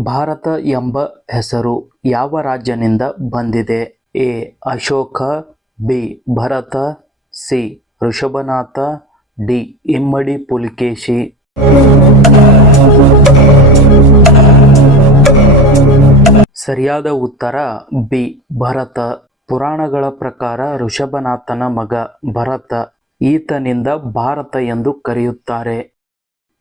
ಭಾರತ ಎಂಬ ಹೆಸರು ಯಾವ ರಾಜ್ಯನಿಂದ ಬಂದಿದೆ? A. Ashoka, B. Bharata, C. Rishabhanatha, D. Immadi Pulakeshi. ಸರಿಯಾದ ಉತ್ತರ ಬಿ. ಭರತ. ಪುರಾಣಗಳ ಪ್ರಕಾರ ಋಷಭನಾಥನ ಮಗ ಭರತ. ಈತನಿಂದ ಭಾರತ ಎಂದು ಕರೆಯುತ್ತಾರೆ.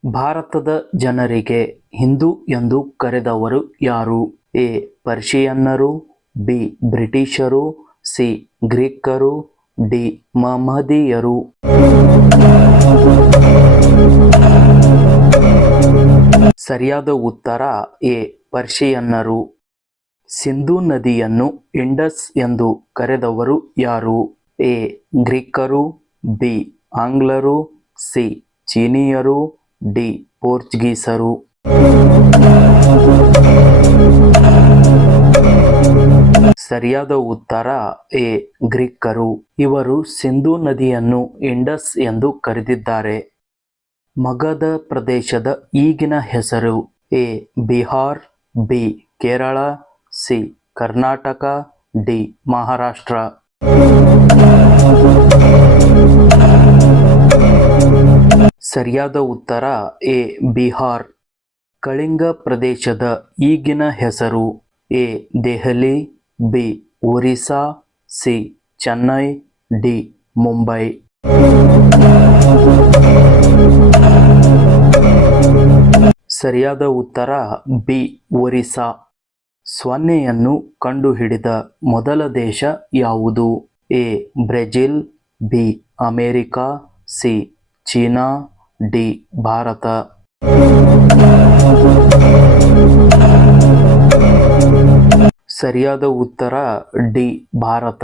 ಭಾರತದ ಜನರಿಗೆ ಹಿಂದೂ ಎಂದು ಕರೆದವರು ಯಾರು? ಎ. ಪರ್ಷಿಯನ್ನರು, ಬಿ. ಬ್ರಿಟಿಷರು, ಸಿ. ಗ್ರೀಕರು, ಡಿ. ಮಹಮ್ಮದೀಯರು. ಸರಿಯಾದ ಉತ್ತರ ಎ. ಪರ್ಷಿಯನ್ನರು. ಸಿಂಧೂ ನದಿಯನ್ನು ಇಂಡಸ್ ಎಂದು ಕರೆದವರು ಯಾರು? ಎ. ಗ್ರೀಕರು, ಬಿ. ಆಂಗ್ಲರು, ಸಿ. ಚೀನೀಯರು, ಡಿ. ಪೋರ್ಚುಗೀಸರು. ಸರಿಯಾದ ಉತ್ತರ ಎ. ಗ್ರೀಕರು. ಇವರು ಸಿಂಧೂ ನದಿಯನ್ನು ಇಂಡಸ್ ಎಂದು ಕರೆದಿದ್ದಾರೆ. ಮಗಧ ಪ್ರದೇಶದ ಈಗಿನ ಹೆಸರು? A. Bihar, B. Kerala, C. Karnataka, D. Maharashtra. ಸರಿಯಾದ ಉತ್ತರ ಎ. ಬಿಹಾರ್. ಕಳಿಂಗ ಪ್ರದೇಶದ ಈಗಿನ ಹೆಸರು? A. Delhi, B. Orissa, C. Chennai, D. Mumbai. ಸರಿಯಾದ ಉತ್ತರ ಬಿ. ಒರಿಸ್ಸಾ. ಸೊನ್ನೆಯನ್ನು ಕಂಡುಹಿಡಿದ ಮೊದಲ ದೇಶ ಯಾವುದು? A. Brazil, B. America, C. China, D. Bharat. ಸರಿಯಾದ ಉತ್ತರ ಡಿ. ಭಾರತ.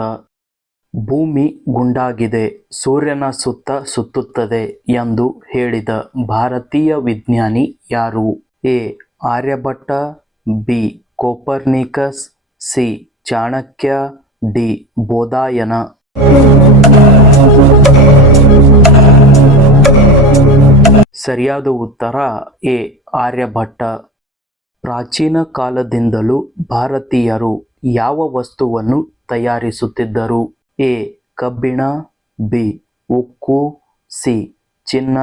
ಭೂಮಿ ಗುಂಡಾಗಿದೆ, ಸೂರ್ಯನ ಸುತ್ತ ಸುತ್ತುತ್ತದೆ ಎಂದು ಹೇಳಿದ ಭಾರತೀಯ ವಿಜ್ಞಾನಿ ಯಾರು? A. Aryabhata, B. Copernicus, C. Chanakya, D. Baudhayana. ಸರಿಯಾದ ಉತ್ತರ ಎ. ಆರ್ಯಭಟ್ಟ. ಪ್ರಾಚೀನ ಕಾಲದಿಂದಲೂ ಭಾರತೀಯರು ಯಾವ ವಸ್ತುವನ್ನು ತಯಾರಿಸುತ್ತಿದ್ದರು? ಎ. ಕಬ್ಬಿಣ, ಬಿ. ಉಕ್ಕು, ಸಿ. ಚಿನ್ನ,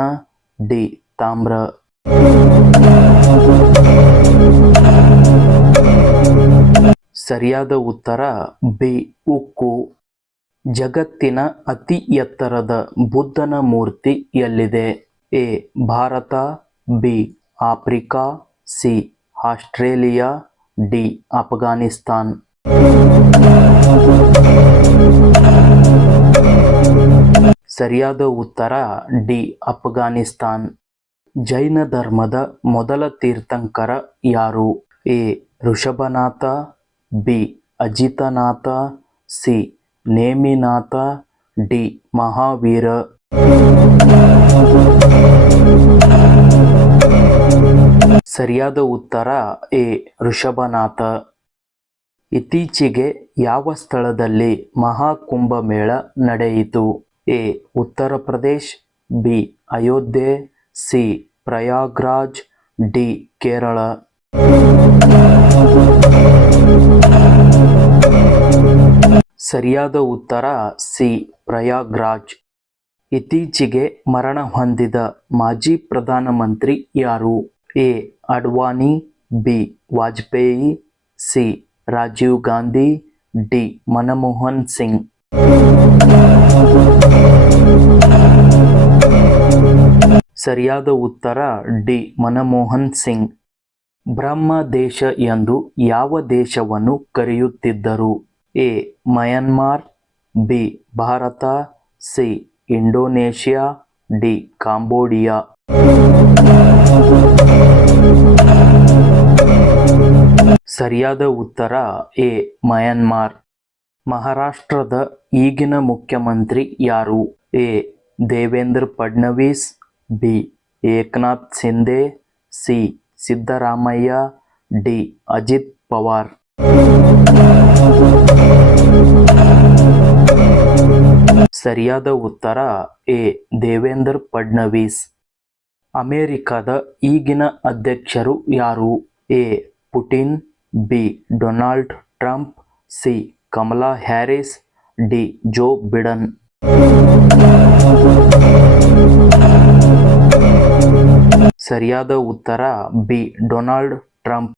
ಡಿ. ತಾಮ್ರ. ಸರಿಯಾದ ಉತ್ತರ ಬಿ. ಉಕ್ಕು. ಜಗತ್ತಿನ ಅತಿ ಎತ್ತರದ ಬುದ್ಧನ ಮೂರ್ತಿ ಎಲ್ಲಿದೆ? A. Bharat, B. Africa, C. Australia, D. Afghanistan. ಸರಿಯಾದ ಉತ್ತರ ಡಿ. ಅಫ್ಘಾನಿಸ್ತಾನ್. ಜೈನ ಧರ್ಮದ ಮೊದಲ ತೀರ್ಥಂಕರ ಯಾರು? A. Rishabhanatha, B. Ajitanatha, C. Neminatha, D. Mahavira. ಸರಿಯಾದ ಉತ್ತರ ಎ. ಋಷಭನಾಥ. ಇತ್ತೀಚೆಗೆ ಯಾವ ಸ್ಥಳದಲ್ಲಿ ಮಹಾಕುಂಭಮೇಳ ನಡೆಯಿತು? A. Uttar Pradesh, B. Ayodhya, C. Prayagraj, D. Kerala. ಸರಿಯಾದ ಉತ್ತರ ಸಿ. ಪ್ರಯಾಗ್ರಾಜ್. ಇತ್ತೀಚೆಗೆ ಮರಣ ಹೊಂದಿದ ಮಾಜಿ ಪ್ರಧಾನಮಂತ್ರಿ ಯಾರು? A. Advani, B. Vajpayee, C. Rajiv Gandhi, D. Manmohan Singh. ಸರಿಯಾದ ಉತ್ತರ ಡಿ. ಮನಮೋಹನ್ ಸಿಂಗ್. ಬ್ರಹ್ಮ ದೇಶ ಎಂದು ಯಾವ ದೇಶವನ್ನು ಕರೆಯುತ್ತಿದ್ದರು? A. Myanmar, B. Bharat, C. Indonesia, D. Cambodia. ಸರಿಯಾದ ಉತ್ತರ ಎ. ಮಯನ್ಮಾರ್. ಮಹಾರಾಷ್ಟ್ರದ ಈಗಿನ ಮುಖ್ಯಮಂತ್ರಿ ಯಾರು? A. Devendra Fadnavis, B. Eknath Shinde, C. Siddaramaiah, D. Ajit Pawar. ಸರಿಯಾದ ಉತ್ತರ ಎ. ದೇವೇಂದ್ರ ಫಡ್ನವೀಸ್. ಅಮೆರಿಕದ ಈಗಿನ ಅಧ್ಯಕ್ಷರು ಯಾರು? A. Putin, B Donald Trump, C Kamala Harris, D Joe Biden. ಸರಿಯಾದ ಉತ್ತರ ಬಿ ಡೊನಾಲ್ಡ್ ಟ್ರಂಪ್.